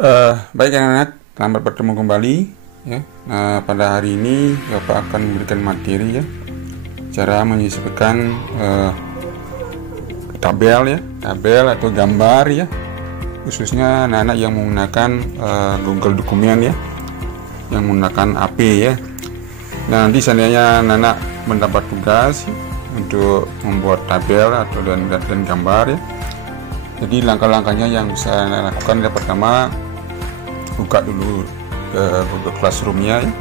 Baik anak-anak, selamat bertemu kembali ya. Nah, pada hari ini Bapak akan memberikan materi ya, cara menyesuaikan tabel atau gambar ya, khususnya anak-anak yang menggunakan Google Dokumen ya, yang menggunakan AP ya. Nah, nanti seandainya anak-anak mendapat tugas untuk membuat tabel atau dan gambar ya. Jadi langkah-langkahnya yang bisa anak lakukan adalah pertama, buka dulu ke Google Classroom-nya ya,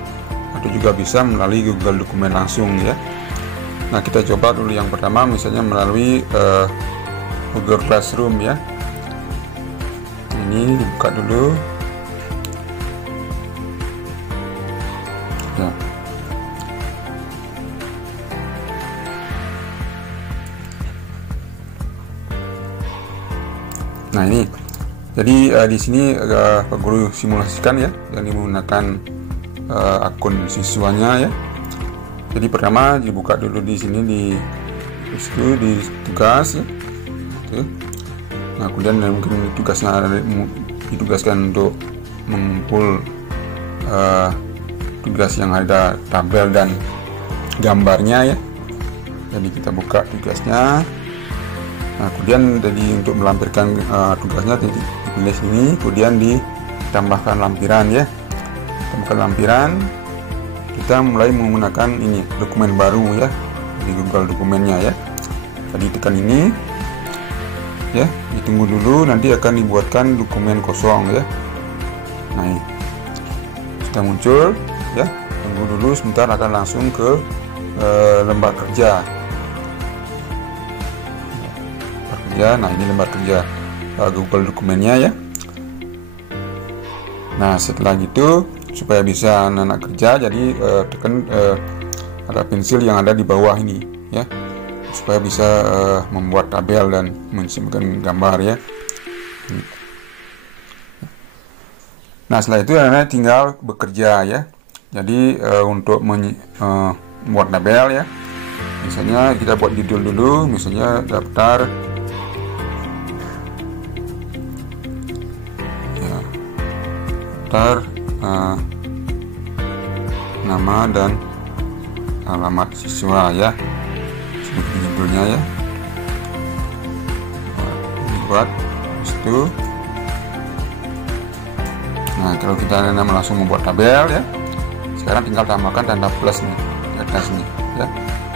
atau juga bisa melalui Google Dokumen langsung ya. Nah, kita coba dulu yang pertama misalnya melalui Google Classroom ya. Ini dibuka dulu ya. Nah, ini jadi di sini Pak Guru simulasikan ya, yang menggunakan akun siswanya ya. Jadi pertama dibuka dulu di sini di tugas ya. Oke. Nah, kemudian mungkin tugasnya ditugaskan untuk mengumpul tugas yang ada tabel dan gambarnya ya. Jadi kita buka tugasnya. Nah, kemudian jadi untuk melampirkan tugasnya dipilih sini, kemudian ditambahkan lampiran ya. Tambahkan lampiran, kita mulai menggunakan ini dokumen baru ya, di Google Dokumennya ya. Tadi tekan ini ya, ditunggu dulu, nanti akan dibuatkan dokumen kosong ya. Nah, ini sudah muncul ya, tunggu dulu sebentar, akan langsung ke lembar kerja. Nah, ini lembar kerja Google Dokumennya ya. Nah, setelah gitu supaya bisa anak kerja, jadi tekan ada pensil yang ada di bawah ini ya, supaya bisa membuat tabel dan mensimpan gambar ya. Nah, setelah itu anak tinggal bekerja ya. Jadi untuk membuat tabel ya, misalnya kita buat judul dulu, misalnya daftar nama dan alamat siswa ya, seperti judulnya ya. Buat itu. Nah, kalau kita langsung membuat tabel ya, sekarang tinggal tambahkan tanda plus nih di atas nih ya.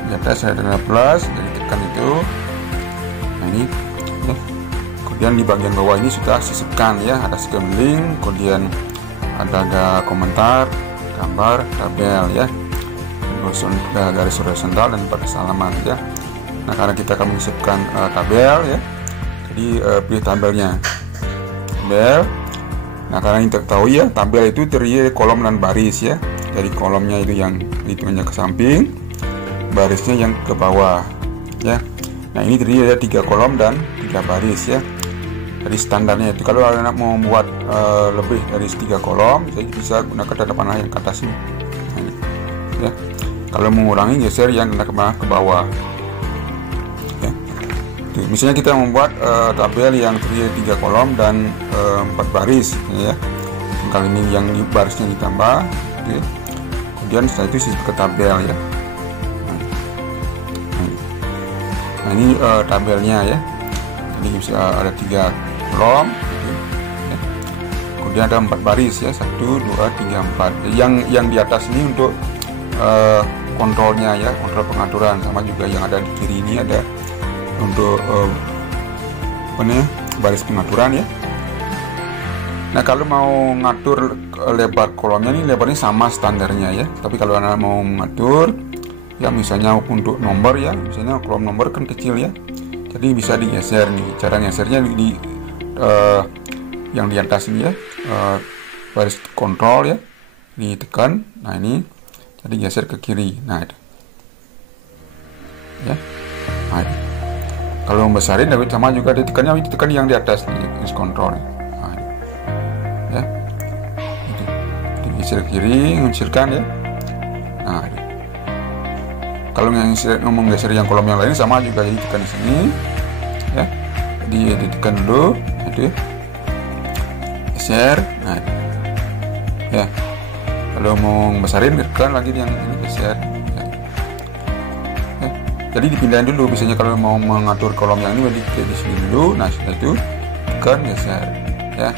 Di atas ada tanda plus, jadi tekan itu. Nah, ini ya. Kemudian di bagian bawah ini sudah sisipkan ya, ada scan link, kemudian ada komentar, gambar, tabel ya, garis horizontal dan pada halaman ya. Nah, karena kita akan menyiapkan tabel ya, jadi pilih tabelnya, tabel. Nah, karena kita tahu ya, tabel itu terdiri dari kolom dan baris ya. Jadi kolomnya itu yang hitungannya ke samping, barisnya yang ke bawah ya. Nah, ini terdiri dari 3 kolom dan 3 baris ya. Jadi standarnya itu kalau anak mau membuat lebih dari 3 kolom, jadi bisa gunakan tanda panah yang ke atas ini. Nah, ini ya. Kalau mengurangi, geser yang tanda panah ke bawah. Ya. Tuh, misalnya kita membuat tabel yang terdiri 3 kolom dan 4 baris ya. Kali ini yang di barisnya ditambah, ya. Kemudian setelah itu sisip ke tabel ya. Nah, ini tabelnya ya. Jadi bisa ada 3 kolom ya. Kemudian ada 4 baris ya, 1, 2, 3, 4. Yang di atas ini untuk kontrolnya ya, kontrol pengaturan, sama juga yang ada di kiri ini ada untuk baris pengaturan ya. Nah, kalau mau ngatur lebar kolomnya, ini lebarnya sama standarnya ya, tapi kalau anda mau mengatur ya, misalnya untuk nomor ya, misalnya kolom nomor kan kecil ya, jadi bisa digeser nih. Cara gesernya yang di atas ini ya, baris kontrol ya, ditekan. Nah, ini jadi geser ke kiri. Nah, itu ya. Nah, itu. Kalau membesarin tapi sama juga ditekan yang di atas nih, baris kontrol. Nah, itu. Ya, itu digeser ke kiri, mengucilkan ya. Nah, itu. Kalau ngomong geser yang kolom yang lain sama juga, jadi tekan di sini ya, ditekan dulu itu geser. Nah, ya. Kalau mau besarin, tekan lagi yang ini, geser. Ya. Jadi dipindahin dulu. Biasanya kalau mau mengatur kolom yang ini, klik di sini dulu. Nah, setelah itu tekan, geser. Ya.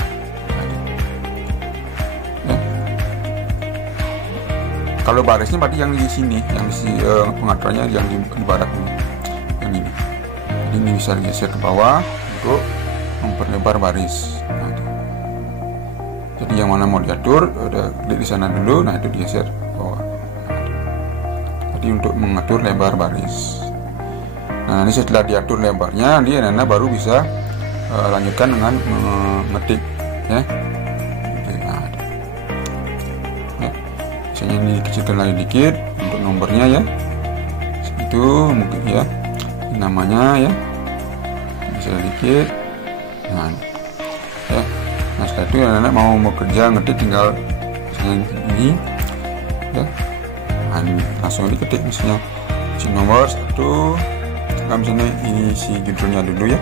Kalau barisnya berarti yang di sini, yang di pengaturannya yang di barat ini, yang ini. Jadi ini bisa digeser ke bawah untuk memperlebar baris. Nah, jadi yang mana mau diatur, udah klik di sana dulu. Nah, itu digeser ke bawah. Jadi untuk mengatur lebar baris. Nah, nanti setelah diatur lebarnya, nanti Nana baru bisa lanjutkan dengan mengetik, ya. Misalnya ini dikecilkan lagi dikit untuk nomornya, ya, itu mungkin, ya, ini namanya, ya, bisa dikit. Nah, ya, nah setelah itu anak mau bekerja ngetik, tinggal misalnya ini, ya, nah, ini langsung diketik misalnya si nomor 1. Nah, misalnya ini si judulnya dulu, ya,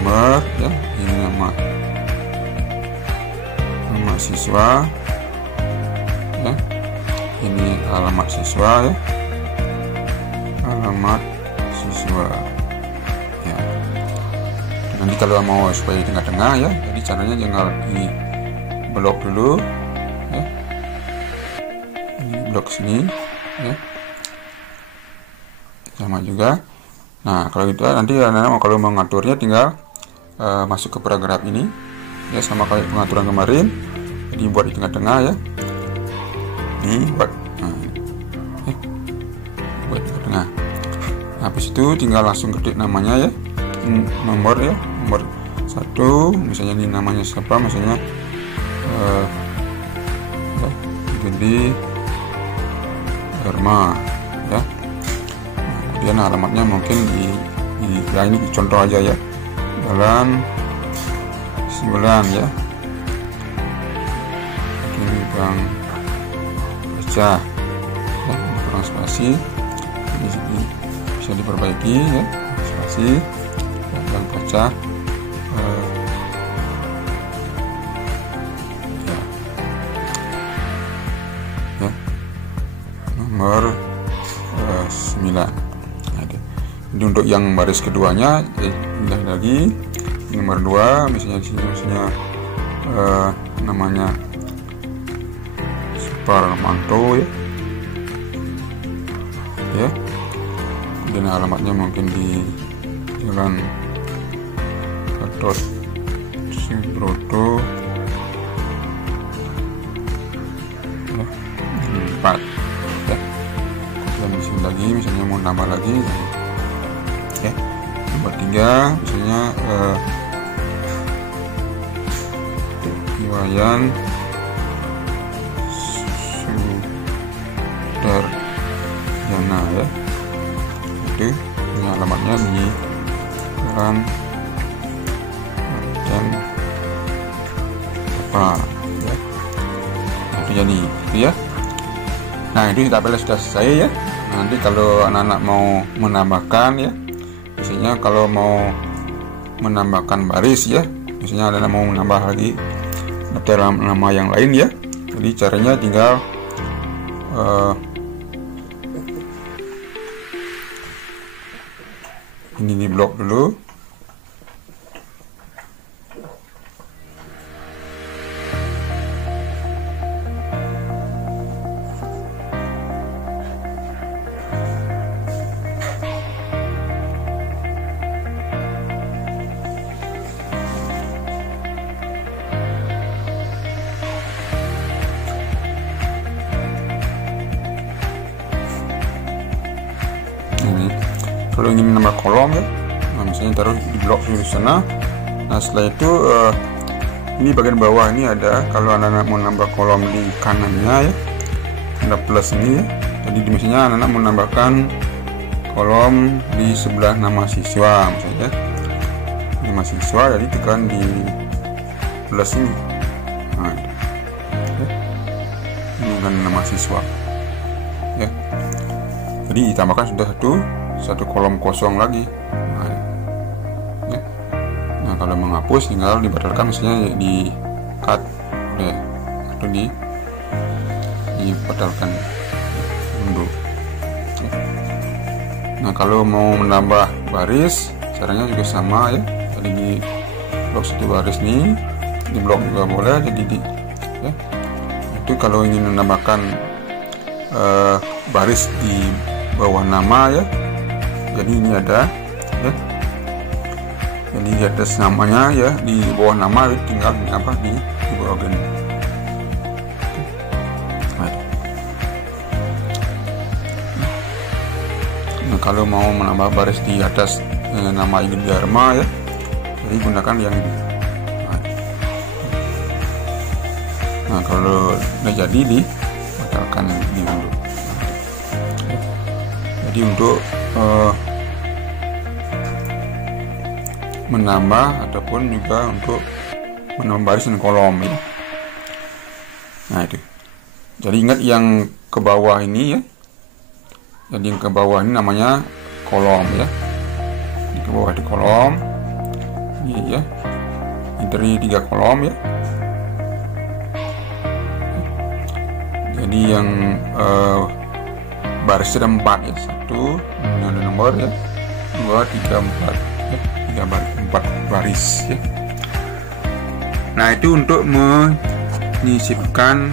nomor, ya, ini nama siswa, ya, ini alamat siswa, ya, alamat siswa, ya. Nanti kalau mau supaya di tengah-tengah, ya, jadi caranya jangan di blok dulu, ya, ini blok sini, ya, sama juga. Nah, kalau gitu nanti Anda kalau mengaturnya tinggal masuk ke paragraf ini, ya, sama kayak pengaturan kemarin. Jadi buat di tengah-tengah, ya, ini buat, ya, buat di tengah. Nah, habis itu tinggal langsung ketik namanya, ya, nomor, ya, nomor 1, misalnya ini namanya siapa, misalnya ya, jadi Dharma, ya. Nah, kemudian alamatnya mungkin ya, ini contoh aja, ya, Jalan 9, ya, Bang baca, ya, kurang spasi, ini bisa diperbaiki, ya, spasi, Bang baca, ya, nomor 9. Nah, jadi untuk yang baris keduanya, pindah lagi nomor 2, misalnya di sini, misalnya namanya Parmanto, ya, ya, kemudian alamatnya mungkin di Jalan Gatot Subroto, ya, 4, ya. Kemudian di sini lagi misalnya mau nambah lagi, ya, nomor 3 misalnya Iwayan Jana, ya, itu ini alamatnya di Jalan dan apa, ya. Nah, itu jadi itu, ya. Nah, itu tabelnya sudah selesai, ya. Nanti kalau anak-anak mau menambahkan, ya, biasanya kalau mau menambahkan baris, ya, misalnya anak mau menambah lagi dalam nama yang lain, ya, jadi caranya tinggal ini di blok dulu, ini. Kalau ingin nambah kolom, ya, nah, misalnya taruh di blok di sana. Nah, setelah itu ini bagian bawah ini ada, kalau anak-anak mau nambah kolom di kanannya, ya, ada plus ini, ya. Jadi misalnya anak-anak mau nambahkan kolom di sebelah nama siswa, misalnya nama siswa, jadi tekan di plus ini. Nah, ya. Ini kan nama siswa, ya. Jadi ditambahkan sudah satu kolom kosong lagi. Nah, ya. kalau menghapus tinggal dibatalkan, misalnya di cut ya, atau dibatalkan, unduh. Nah kalau mau menambah baris caranya juga sama ya. Jadi di blok satu baris nih, di blok juga boleh. Jadi ya, itu kalau ingin menambahkan baris di bawah nama ya. Jadi ini ada ya. Jadi di atas namanya ya, di bawah nama tinggal di bawah gini. Nah, kalau mau menambah baris di atas nama Yudi Dharma ya, jadi gunakan yang ini. Nah kalau udah jadi dibatalkan diunduh. Jadi untuk menambah ataupun juga untuk menambah baris dan kolom ya. Nah itu. Jadi ingat yang ke bawah ini ya. Jadi yang ke bawah ini namanya kolom ya. Di ke bawah di kolom. Ini ya. Ini dari 3 kolom ya. Jadi yang barisnya ada 4 ya. 1 ada nomor ya. 2, 3, 4 ya. 4 baris ya. Nah itu untuk menyisipkan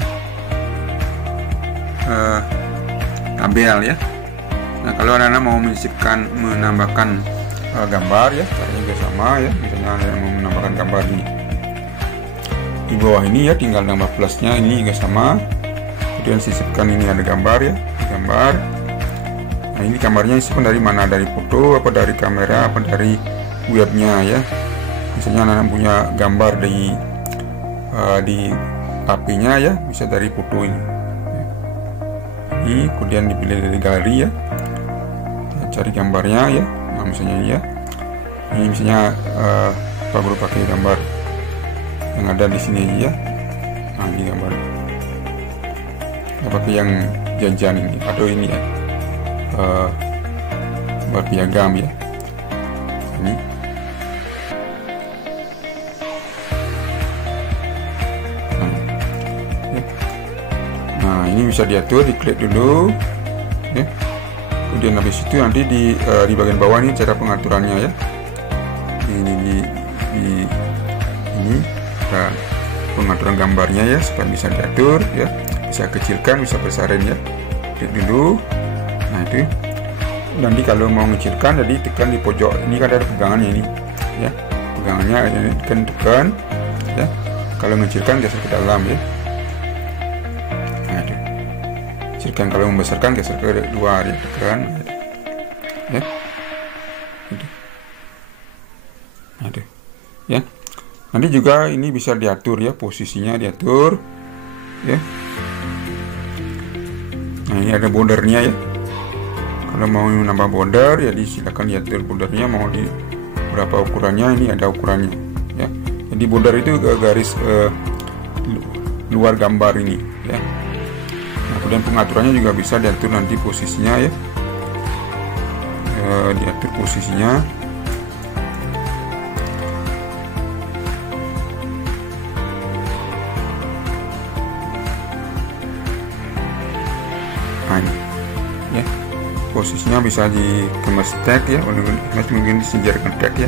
tabel ya. Nah kalau anak-anak mau menyisipkan, menambahkan gambar ya, caranya juga sama ya. Misalnya Anda mau menambahkan gambar di bawah ini ya, tinggal nambah plusnya, ini juga sama. Kemudian sisipkan, ini ada gambar ya, gambar. Nah ini gambarnya sisipkan dari mana, dari foto apa dari kamera apa dari webnya ya. Misalnya anak punya gambar di HP-nya ya, bisa dari foto ini. Kemudian dipilih dari galeri ya, cari gambarnya ya. Nah misalnya ya, ini misalnya Pak Guru pakai gambar yang ada di sini ya. Nah ini gambar, pakai yang jajan ini atau ini ya, buat piagam ya. Ini nah ini bisa diatur, diklik dulu ya. Kemudian habis itu nanti di bagian bawah ini cara pengaturannya ya. Ini pengaturan gambarnya ya, supaya bisa diatur ya, bisa kecilkan, bisa besarin ya. Klik dulu. Nah itu nanti kalau mau mengecilkan, jadi tekan di pojok ini kan ada pegangannya ini ya, pegangannya ini tekan ya. Kalau mengecilkan geser ke dalam ya. Nah itu kecilkan, kalau membesarkan geser ke luar ya, tekan ya. Itu. Nah itu ya. Nanti juga ini bisa diatur ya, posisinya diatur ya. Nah ini ada bordernya ya. Kalau mau nambah border ya silakan diatur bordernya, mau di berapa ukurannya, ini ada ukurannya ya. Jadi border itu garis luar gambar ini ya. Nah, kemudian pengaturannya juga bisa diatur nanti posisinya ya, diatur posisinya. Nah ini ya, posisinya bisa dikemas tag ya, mungkin disejarkan tag ya.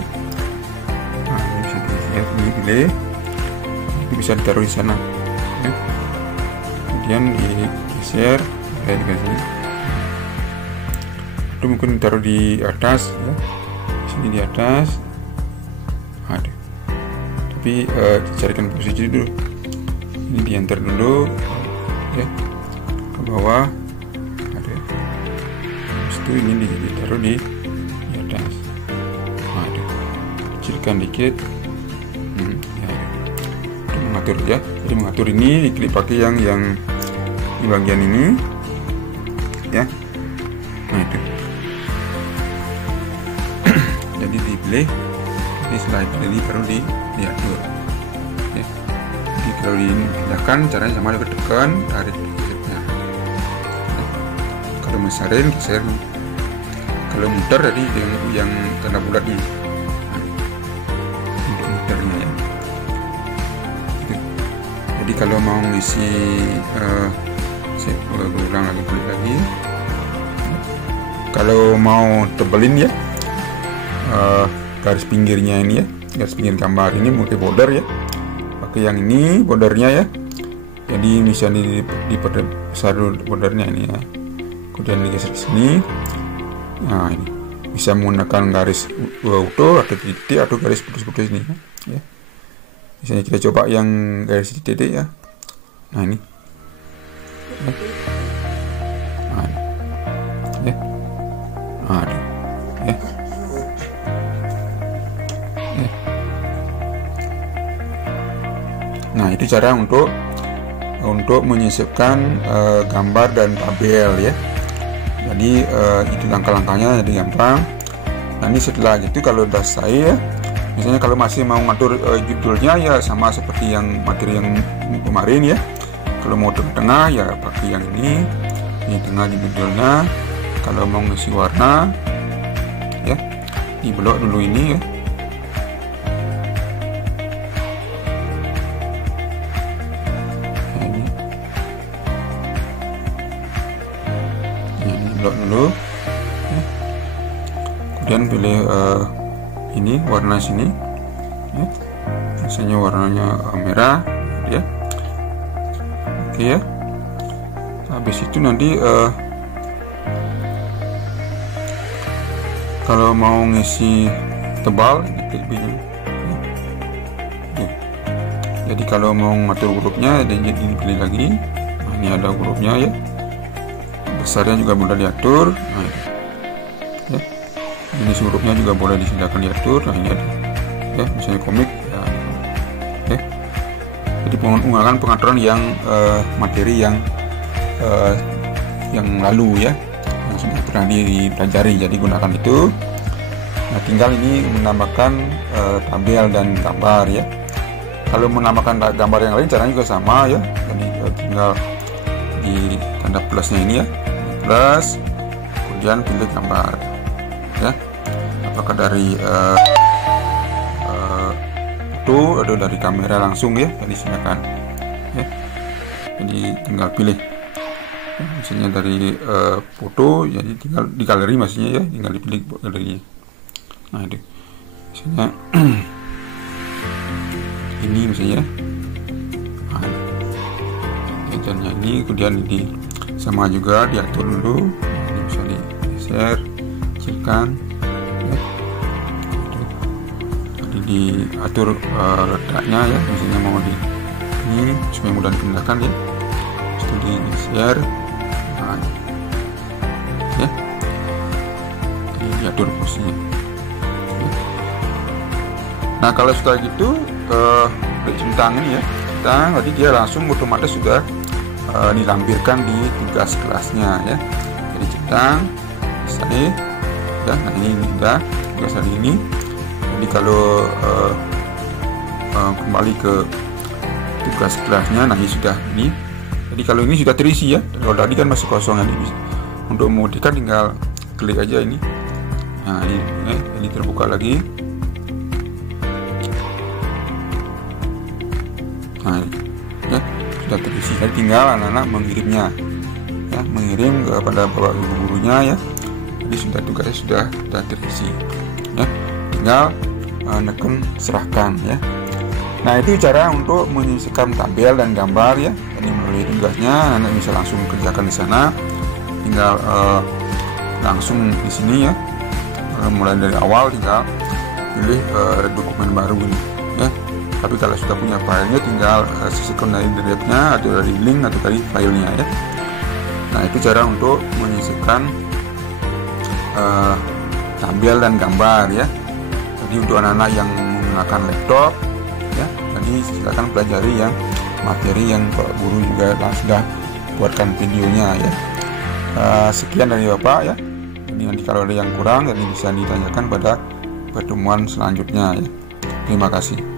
Nah ini bisa dilihat, ini pilih, itu bisa ditaruh di sana ya. Kemudian digeser kayak dikasih, itu mungkin ditaruh di atas ya, sini di atas. Aduh, tapi carikan posisi dulu, ini diantar dulu ya ke bawah. Itu ini ditaruh di atas. Aduh, kecilkan dikit ya, itu mengatur ya. Jadi mengatur ini diklik pakai yang di bagian ini ya. Nah itu jadi dipilih, ini setelah itu jadi baru diatur ya. Jadi kalau dipindahkan caranya sama, juga tekan, tarik ya. Kalau mesarin geser, kalau muter jadi yang tanda bulat ini. Untuk karakternya ya. Jadi kalau mau ngisi saya ulang lagi, klik lagi. Kalau mau tebelin ya garis pinggirnya ini ya, garis pinggir gambar ini pakai border ya, pakai yang ini bordernya ya. Jadi bisa diperbesar bordernya ini ya, kemudian digeser ke sini. Nah ini bisa menggunakan garis auto atau titik atau garis putus-putus ini ya. Misalnya kita coba yang garis titik ya. Nah ini ya. Nah, ini. Ya. Nah, ya. Ya. Nah itu cara untuk menyisipkan gambar dan tabel ya. Jadi itu langkah-langkahnya, jadi gampang. Nah ini setelah gitu kalau udah selesai ya, misalnya kalau masih mau ngatur judulnya ya sama seperti yang materi yang kemarin ya. Kalau mau tengah-tengah ya pakai yang ini tengah di judulnya. Kalau mau ngisi warna ya di blok dulu ini ya. Blok dulu ya. Kemudian pilih ini warna sini ya. Misalnya warnanya merah ya. Oke ya. Habis itu nanti kalau mau ngisi tebal ya. Jadi kalau mau ngatur hurufnya jadi pilih lagi. Nah, ini ada hurufnya ya, besarnya juga boleh diatur. Nah, ya. Jenis hurufnya juga boleh disilakan diatur. Nah ini ada ya, misalnya komik ya. Jadi menggunakan pengaturan yang materi yang lalu ya, yang sudah pernah dipelajari. Jadi gunakan itu. Nah tinggal ini menambahkan tabel dan gambar ya. Kalau menambahkan gambar yang lain caranya juga sama ya. Jadi tinggal di tanda plusnya ini ya, plus, kemudian pilih gambar ya, apakah dari foto atau dari kamera langsung ya, jadi silakan ya. Jadi tinggal pilih ya, misalnya dari foto, jadi tinggal di galeri maksudnya ya, tinggal dipilih galerinya. Nah itu misalnya ini misalnya jajannya ini, kemudian di sama juga diatur dulu. Ini bisa di-share, kecilkan ya. Jadi diatur letaknya ya, misalnya mau di ini supaya mudah dipindahkan ya. Itu di-share nah, ya. Jadi diatur posisinya ya. Nah kalau sudah gitu klik centang ini ya, centang, berarti dia langsung otomatis sudah dilampirkan di tugas kelasnya ya. Jadi centang selesai ya. Nah ini sudah tugas hari ini. Jadi kalau kembali ke tugas kelasnya, nah ini sudah ini. Jadi kalau ini sudah terisi ya. Kalau tadi kan masih kosong ini. Untuk memutihkan tinggal klik aja ini. Nah ini terbuka lagi. Nah ini ya sudah terisi. Jadi tinggal anak-anak mengirimnya ya, mengirim kepada bapak ibu gurunya ya. Jadi sudah tugasnya sudah terisi ya, tinggal neken serahkan ya. Nah itu cara untuk menyisipkan tabel dan gambar ya. Jadi melalui tugasnya anak bisa langsung kerjakan di sana, tinggal langsung di sini ya, mulai dari awal tinggal pilih dokumen baru ini ya. Tapi kalau sudah punya filenya tinggal sisipkan dari drive-nya atau dari link atau dari filenya ya. Nah itu cara untuk menyisipkan tabel dan gambar ya. Jadi untuk anak-anak yang menggunakan laptop ya, jadi silakan pelajari yang materi yang Pak Guru juga sudah buatkan videonya ya. Sekian dari Bapak ya. Jadi nanti kalau ada yang kurang jadi bisa ditanyakan pada pertemuan selanjutnya ya. Terima kasih.